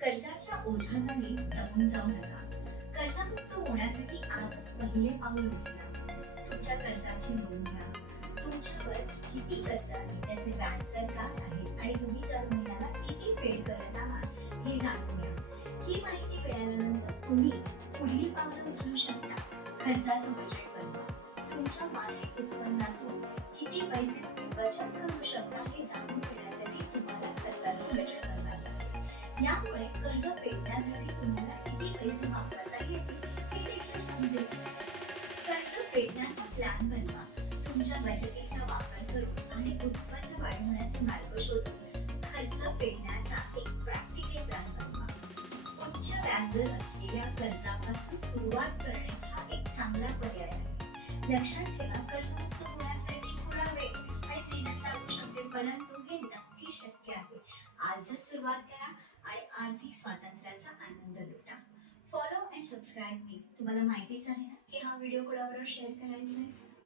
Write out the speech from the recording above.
कर्जाच्या ओझ्याखाली दबून जाऊ नका. कर्जमुक्त होण्यासाठी आजच पहिले पाऊल उचला. तुमच्या कर्जाची नोंद घ्या. तुमच्यावर किती कर्ज आहे त्याचे व्याजदर काय आहे आणि तुम्ही दर महिन्याला किती पेड करत आहात हे जाणून घ्या. ही माहिती मिळाल्यानंतर तुम्ही पुढील पावलं उचलू शकता. खर्चाचं बजेट बनवा. तुमच्या मासिक उत्पन्नातून किती पैसे तुम्ही बचत करू शकता हे जाणून घ्या. यामुळे कर्ज फेडण्यासाठी तुम्हाला किती पैसे वापरता येतील हे देखील समजेल. कर्ज फेडण्याचा प्लॅन बनवा. तुमच्या बजेटीचा वापर करून आणि उत्पन्न वाढवण्याचे मार्ग शोधून खर्च फेडण्याचा एक प्रॅक्टिकल प्लॅन बनवा. उच्च व्याजदर असलेल्या कर्जापासून सुरुवात करणे हा एक चांगला पर्याय आहे. लक्षात ठेवा कर्जमुक्त होण्यासाठी थोडा वेळ आणि मेहनत लागू शकते परंतु हे नक्की शक्य आहे. आजच सुरुवात करा आणि आर्थिक स्वातंत्र्याचा आनंद लुटा. फॉलो अँड सबस्क्राईब मी तुम्हाला माहितीच आहे ना की हा व्हिडिओ कोणाबरोबर शेअर करायचा आहे